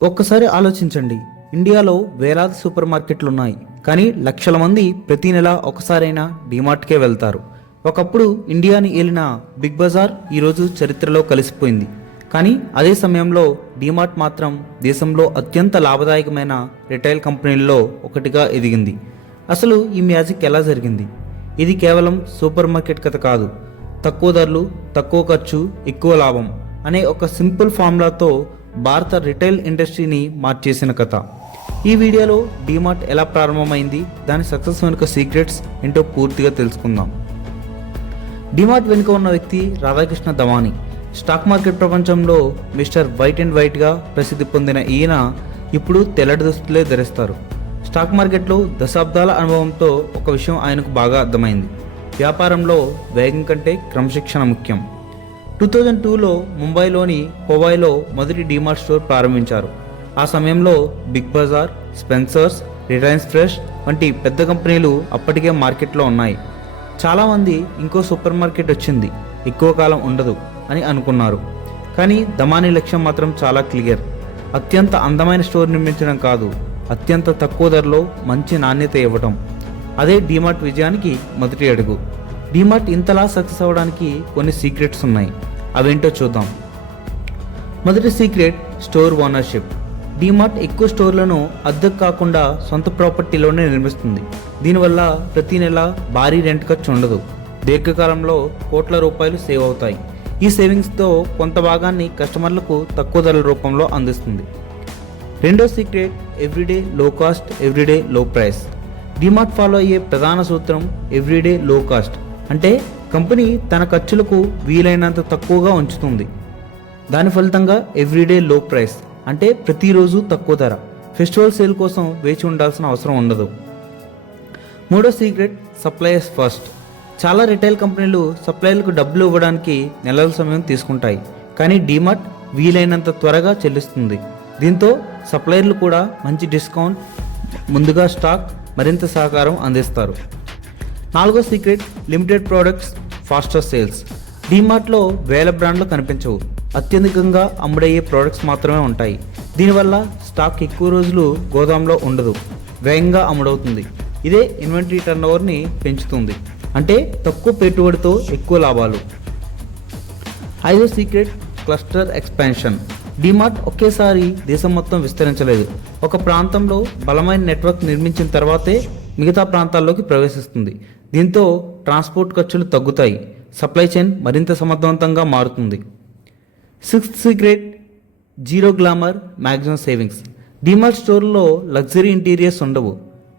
ఒక్కసారి ఆలోచించండి. ఇండియాలో వేలాది సూపర్ మార్కెట్లు ఉన్నాయి, కానీ లక్షల మంది ప్రతి నెల ఒకసారైనా డీమార్ట్కే వెళ్తారు. ఒకప్పుడు ఇండియాని ఏలిన బిగ్ బజార్ ఈరోజు చరిత్రలో కలిసిపోయింది. కానీ అదే సమయంలో డీమార్ట్ మాత్రం దేశంలో అత్యంత లాభదాయకమైన రిటైల్ కంపెనీల్లో ఒకటిగా ఎదిగింది. అసలు ఈ మ్యాజిక్ ఎలా జరిగింది? ఇది కేవలం సూపర్ మార్కెట్ కథ కాదు. తక్కువ ధరలు, తక్కువ ఖర్చు, ఎక్కువ లాభం అనే ఒక సింపుల్ ఫార్ములాతో భారత రిటైల్ ఇండస్ట్రీని మార్చేసిన కథ. ఈ వీడియోలో డీమార్ట్ ఎలా ప్రారంభమైంది, దాని సక్సెస్ వెనుక సీక్రెట్స్ ఏంటో పూర్తిగా తెలుసుకుందాం. డీమార్ట్ వెనుక ఉన్న వ్యక్తి రాధాకృష్ణ దమానీ. స్టాక్ మార్కెట్ ప్రపంచంలో మిస్టర్ వైట్ అండ్ వైట్గా ప్రసిద్ధి పొందిన ఈయన ఇప్పుడు తెల్లటి దుస్తులే ధరిస్తారు. స్టాక్ మార్కెట్లో దశాబ్దాల అనుభవంతో ఒక విషయం ఆయనకు బాగా అర్థమైంది: వ్యాపారంలో వేగం కంటే క్రమశిక్షణ ముఖ్యం. 2002లో ముంబైలోని పోవాయిలో మొదటి డీమార్ట్ స్టోర్ ప్రారంభించారు. ఆ సమయంలో Big Bazaar, Spencer's, Reliance Fresh వంటి పెద్ద కంపెనీలు అప్పటికే మార్కెట్లో ఉన్నాయి. చాలామంది ఇంకో సూపర్ మార్కెట్ వచ్చింది, ఎక్కువ కాలం ఉండదు అని అనుకున్నారు. కానీ దమానీ లక్ష్యం మాత్రం చాలా క్లియర్: అత్యంత అందమైన స్టోర్ నిర్మించడం కాదు, అత్యంత తక్కువ ధరలో మంచి నాణ్యత ఇవ్వటం. అదే డీమార్ట్ విజయానికి మొదటి అడుగు. డీమార్ట్ ఇంతలా సక్సెస్ అవ్వడానికి కొన్ని సీక్రెట్స్ ఉన్నాయి. అవేంటో చూద్దాం. మొదటి సీక్రెట్: స్టోర్ ఓనర్షిప్. డీమార్ట్ ఎక్కువ స్టోర్లను అద్దెకు కాకుండా సొంత ప్రాపర్టీలోనే నిర్మిస్తుంది. దీనివల్ల ప్రతి నెల భారీ రెంట్ ఖర్చు ఉండదు. దీర్ఘకాలంలో కోట్ల రూపాయలు సేవ్ అవుతాయి. ఈ సేవింగ్స్తో కొంత భాగాన్ని కస్టమర్లకు తక్కువ ధరల రూపంలో అందిస్తుంది. రెండో సీక్రెట్: ఎవ్రీడే లో కాస్ట్, ఎవ్రీడే లో ప్రైస్. డీమార్ట్ ఫాలో అయ్యే ప్రధాన సూత్రం ఎవ్రీడే లో కాస్ట్. అంటే కంపెనీ తన ఖర్చులకు వీలైనంత తక్కువగా ఉంచుతుంది. దాని ఫలితంగా ఎవ్రీడే లో ప్రైస్ అంటే ప్రతిరోజు తక్కువ ధర. ఫెస్టివల్ సేల్ కోసం వేచి ఉండాల్సిన అవసరం ఉండదు. మూడో సీక్రెట్: సప్లయర్స్ ఫస్ట్. చాలా రిటైల్ కంపెనీలు సప్లయర్లకు డబ్బులు ఇవ్వడానికి నెలల సమయం తీసుకుంటాయి, కానీ డీమార్ట్ వీలైనంత త్వరగా చెల్లిస్తుంది. దీంతో సప్లయర్లు కూడా మంచి డిస్కౌంట్, ముందుగా స్టాక్, మరింత సహకారం అందిస్తారు. నాలుగో secret: limited products, faster sales. డీమార్ట్లో వేల బ్రాండ్లు కనిపించవు, అత్యధికంగా అమ్ముడయ్యే ప్రోడక్ట్స్ మాత్రమే ఉంటాయి. దీనివల్ల స్టాక్ ఎక్కువ రోజులు గోదాంలో ఉండదు, వేగంగా అమ్ముడవుతుంది. ఇదే ఇన్వెంటరీ టర్నోవర్ని పెంచుతుంది, అంటే తక్కువ పెట్టుబడితో ఎక్కువ లాభాలు. ఐదో సీక్రెట్: క్లస్టర్ ఎక్స్పాన్షన్. డీమార్ట్ ఒకేసారి దేశం మొత్తం విస్తరించలేదు. ఒక ప్రాంతంలో బలమైన నెట్వర్క్ నిర్మించిన తర్వాతే మిగతా ప్రాంతాల్లోకి ప్రవేశిస్తుంది. దీంతో ట్రాన్స్పోర్ట్ ఖర్చులు తగ్గుతాయి, సప్లై చైన్ మరింత సమర్థవంతంగా మారుతుంది. Sixth secret: zero glamour, maximum savings. DMart స్టోర్లో లగ్జరీ ఇంటీరియర్స్ ఉండవు,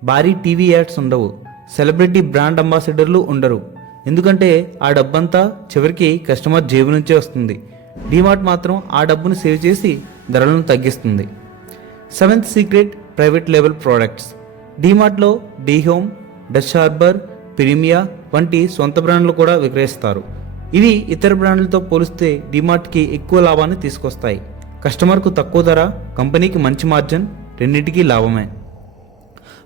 భారీ టీవీ యాడ్స్ ఉండవు, సెలబ్రిటీ బ్రాండ్ అంబాసిడర్లు ఉండరు. ఎందుకంటే ఆ డబ్బంతా చివరికి కస్టమర్ జేబు నుంచే వస్తుంది. డీమార్ట్ మాత్రం ఆ డబ్బును సేవ్ చేసి ధరలను తగ్గిస్తుంది. Seventh secret: private label products. డీమార్ట్లో D Home, Dutch Harbour, Premia వంటి సొంత బ్రాండ్లు కూడా విక్రయిస్తారు. ఇవి ఇతర బ్రాండ్లతో పోలిస్తే డీమార్ట్కి ఎక్కువ లాభాన్ని తీసుకొస్తాయి. కస్టమర్కు తక్కువ ధర, కంపెనీకి మంచి మార్జిన్, రెండింటికి లాభమే.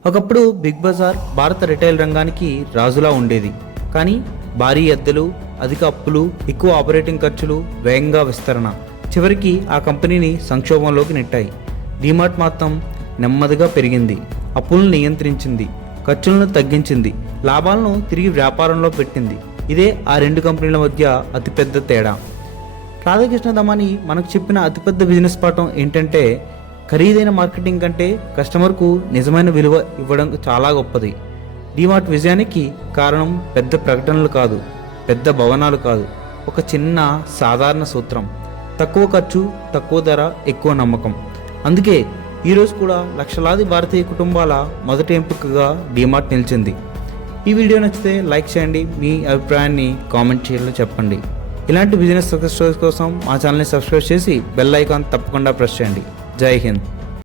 ఒకప్పుడు బిగ్ బజార్ భారత రిటైల్ రంగానికి రాజులా ఉండేది. కానీ భారీ అద్దెలు, అధిక అప్పులు, ఎక్కువ ఆపరేటింగ్ ఖర్చులు, వేగంగా విస్తరణ చివరికి ఆ కంపెనీని సంక్షోభంలోకి నెట్టాయి. డీమార్ట్ మాత్రం నెమ్మదిగా పెరిగింది, అప్పులను నియంత్రించింది, ఖర్చులను తగ్గించింది, లాభాలను తిరిగి వ్యాపారంలో పెట్టింది. ఇదే ఆ రెండు కంపెనీల మధ్య అతిపెద్ద తేడా. రాధాకృష్ణ దమానీ మనకు చెప్పిన అతిపెద్ద బిజినెస్ పాఠం ఏంటంటే, ఖరీదైన మార్కెటింగ్ కంటే కస్టమర్కు నిజమైన విలువ ఇవ్వడం చాలా గొప్పది. డీమార్ట్ విజయానికి కారణం పెద్ద ప్రకటనలు కాదు, పెద్ద భవనాలు కాదు, ఒక చిన్న సాధారణ సూత్రం: తక్కువ ఖర్చు, తక్కువ ధర, ఎక్కువ నమ్మకం. అందుకే ఈరోజు కూడా లక్షలాది భారతీయ కుటుంబాల మొదటి ఎంపికగా డీమార్ట్ నిలిచింది. ఈ వీడియో నచ్చితే లైక్ చేయండి, మీ అభిప్రాయాన్ని కామెంట్ చేయలో చెప్పండి. ఇలాంటి బిజినెస్ సక్సెస్ స్టోరీస్ కోసం మా ఛానల్ని సబ్స్క్రైబ్ చేసి బెల్ ఐకాన్ తప్పకుండా ప్రెస్ చేయండి. జై హింద్.